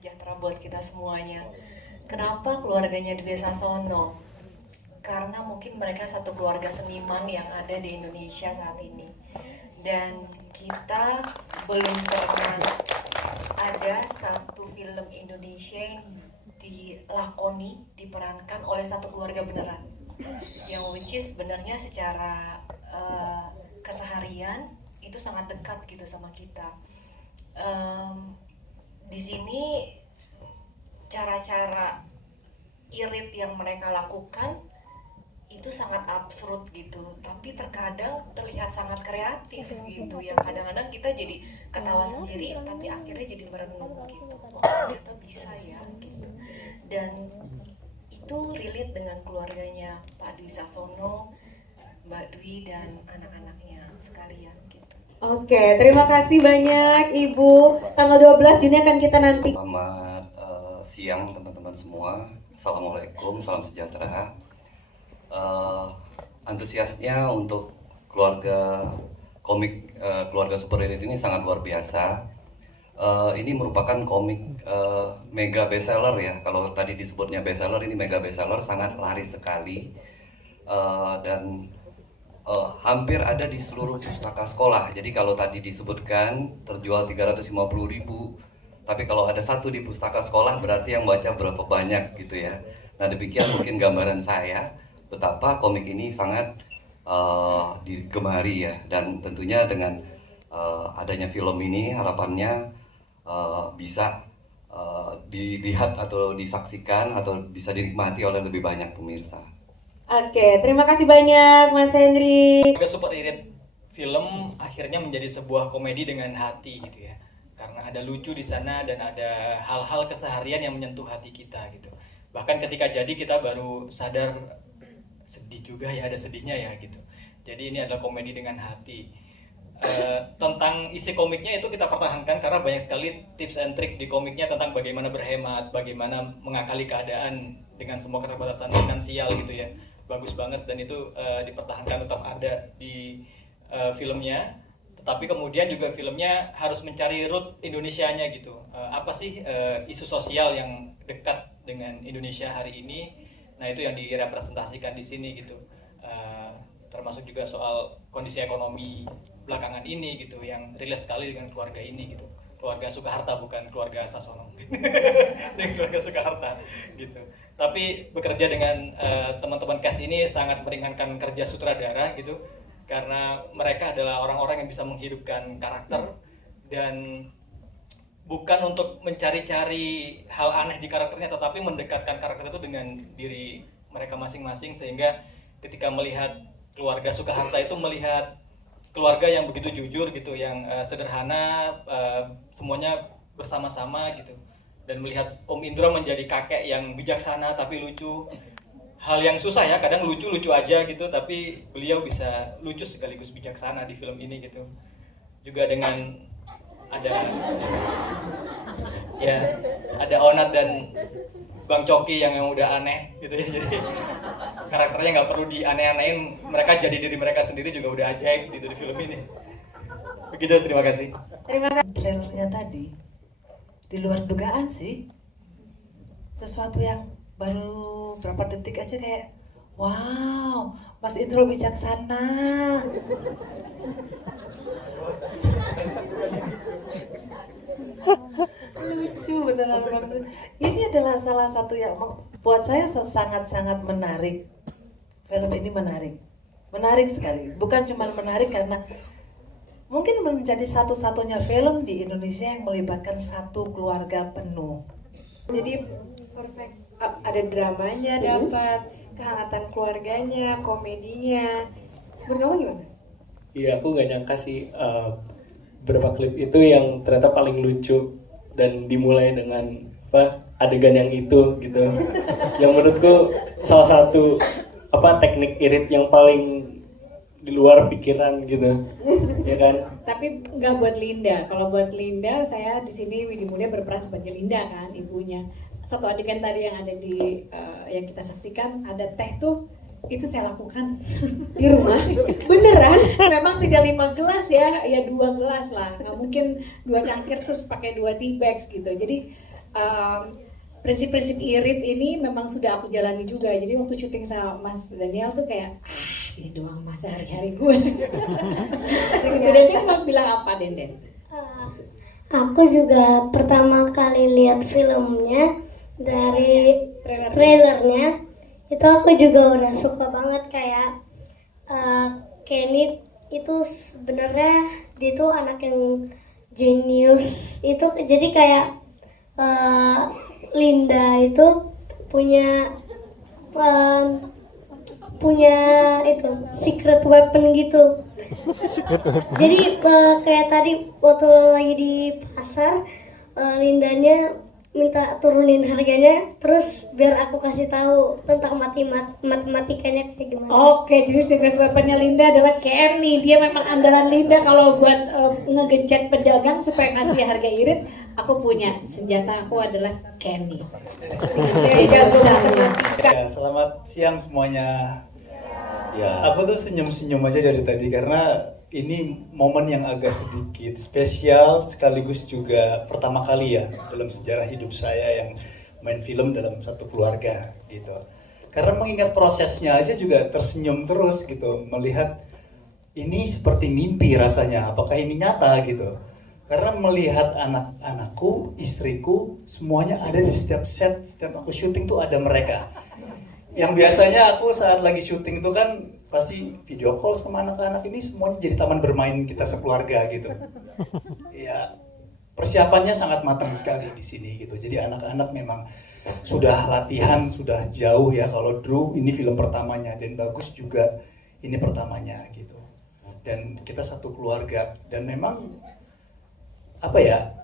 sejahtera buat kita semuanya. Kenapa keluarganya Dwi Sasono? Karena mungkin mereka satu keluarga seniman yang ada di Indonesia saat ini. Dan kita belum pernah ada satu film Indonesia yang dilakoni, diperankan oleh satu keluarga beneran. Yang which is sebenarnya secara keseharian itu sangat dekat gitu sama kita. Di sini cara-cara irit yang mereka lakukan itu sangat absurd gitu, tapi terkadang terlihat sangat kreatif gitu, yang kadang-kadang kita jadi ketawa sendiri tapi akhirnya jadi merenung gitu, oh ternyata bisa ya gitu. Dan itu relate dengan keluarganya Pak Dwi Sasono, Mbak Dwi dan anak-anaknya sekalian gitu. Oke, terima kasih banyak Ibu. Tanggal 12 Juni akan kita nanti. Selamat siang teman-teman semua. Assalamualaikum, salam sejahtera. Antusiasnya untuk keluarga komik keluarga Super Irit ini sangat luar biasa. Ini merupakan komik mega bestseller ya. Kalau tadi disebutnya bestseller, ini mega bestseller, sangat laris sekali. Dan hampir ada di seluruh pustaka sekolah. Jadi kalau tadi disebutkan terjual 350.000, tapi kalau ada satu di pustaka sekolah berarti yang baca berapa banyak gitu ya. Nah demikian mungkin gambaran saya betapa komik ini sangat digemari ya. Dan tentunya dengan adanya film ini harapannya bisa dilihat atau disaksikan atau bisa dinikmati oleh lebih banyak pemirsa. Oke, terima kasih banyak Mas Henry. Super Irit film akhirnya menjadi sebuah komedi dengan hati gitu ya. Karena ada lucu di sana dan ada hal-hal keseharian yang menyentuh hati kita gitu. Bahkan ketika jadi kita baru sadar sedih juga ya, ada sedihnya ya gitu. Jadi ini adalah komedi dengan hati. Tentang isi komiknya itu kita pertahankan karena banyak sekali tips and trick di komiknya tentang bagaimana berhemat, bagaimana mengakali keadaan dengan semua keterbatasan finansial gitu ya. Bagus banget dan itu dipertahankan tetap ada di filmnya. Tetapi kemudian juga filmnya harus mencari root Indonesianya gitu. Apa sih isu sosial yang dekat dengan Indonesia hari ini? Nah itu yang direpresentasikan di sini gitu. Termasuk juga soal kondisi ekonomi belakangan ini gitu, yang relate sekali dengan keluarga ini gitu. Keluarga Soeharto, bukan keluarga Sasono. Dengan keluarga Soeharto gitu. Tapi bekerja dengan teman-teman cast ini sangat meringankan kerja sutradara gitu. Karena mereka adalah orang-orang yang bisa menghidupkan karakter dan bukan untuk mencari-cari hal aneh di karakternya, tetapi mendekatkan karakter itu dengan diri mereka masing-masing, sehingga ketika melihat keluarga Soeharto itu melihat keluarga yang begitu jujur gitu, yang sederhana, semuanya bersama-sama gitu, dan melihat Om Indro menjadi kakek yang bijaksana tapi lucu. Hal yang susah ya, kadang lucu-lucu aja gitu, tapi beliau bisa lucu sekaligus bijaksana di film ini gitu. Juga dengan ada Onat dan Bang Coki yang udah aneh gitu ya, jadi karakternya nggak perlu dianeh-anehin, mereka jadi diri mereka sendiri juga udah ajaib gitu di film ini. Begitu, terima kasih. Terima kasih. Trailernya tadi di luar dugaan sih, sesuatu yang baru berapa detik aja kayak wow, Mas Indro bijaksana. Lucu beneran banget. Ini adalah salah satu yang buat saya sangat-sangat menarik. Film ini menarik sekali. Bukan cuma menarik karena mungkin menjadi satu-satunya film di Indonesia yang melibatkan satu keluarga penuh. Jadi perfect, ada dramanya, dapat kehangatan keluarganya, komedinya. Menurut kamu gimana? Iya, aku nggak nyangka sih beberapa klip itu yang ternyata paling lucu dan dimulai dengan adegan yang itu gitu. Yang menurutku salah satu teknik irit yang paling di luar pikiran gitu, ya kan? Tapi nggak buat Linda. Kalau buat Linda, saya di sini Widi Mulia berperan sebagai Linda kan, ibunya. Satu adegan tadi yang ada di yang kita saksikan, ada teh tuh, itu saya lakukan Di rumah? Beneran? Memang tidak 5 gelas ya 2 gelas lah. Nggak mungkin 2 cangkir terus pakai 2 tea bags gitu. Jadi prinsip-prinsip irit ini memang sudah aku jalani juga. Jadi waktu syuting sama Mas Daniel tuh kayak ini doang mas hari-hari gue. Denden mau bilang apa Denden? Aku juga pertama kali lihat filmnya dari trailernya itu aku juga udah suka banget kayak Kenny itu sebenarnya dia tuh anak yang jenius itu jadi kayak Linda itu punya itu secret weapon gitu. Jadi kayak tadi waktu lagi di pasar Lindanya minta turunin harganya, terus biar aku kasih tahu tentang matematikanya kayak gimana. Oke, jadi secret weaponnya Linda adalah Kenny. Dia memang andalan Linda kalau buat ngegencet pedagang supaya ngasih harga irit. Aku punya senjata aku adalah Kenny. Ya, selamat siang semuanya. Ya, aku tuh senyum-senyum aja dari tadi karena ini momen yang agak sedikit spesial sekaligus juga pertama kali ya dalam sejarah hidup saya yang main film dalam satu keluarga gitu. Karena mengingat prosesnya aja juga tersenyum terus gitu, melihat ini seperti mimpi rasanya, apakah ini nyata gitu. Karena melihat anak-anakku, istriku, semuanya ada di setiap set, setiap aku syuting tuh ada mereka. Yang biasanya aku saat lagi syuting itu kan pasti video call sama anak-anak, ini semuanya jadi taman bermain kita sekeluarga gitu. Ya, persiapannya sangat matang sekali di sini gitu. Jadi anak-anak memang sudah latihan, sudah jauh ya. Kalau Drew ini film pertamanya dan Bagus juga ini pertamanya gitu. Dan kita satu keluarga dan memang apa ya,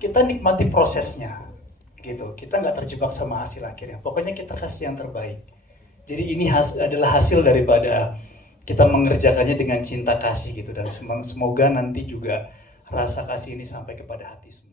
kita nikmati prosesnya gitu. Kita nggak terjebak sama hasil akhirnya. Pokoknya kita kasih yang terbaik. Jadi ini adalah hasil daripada kita mengerjakannya dengan cinta kasih gitu. Dan semoga nanti juga rasa kasih ini sampai kepada hati semua.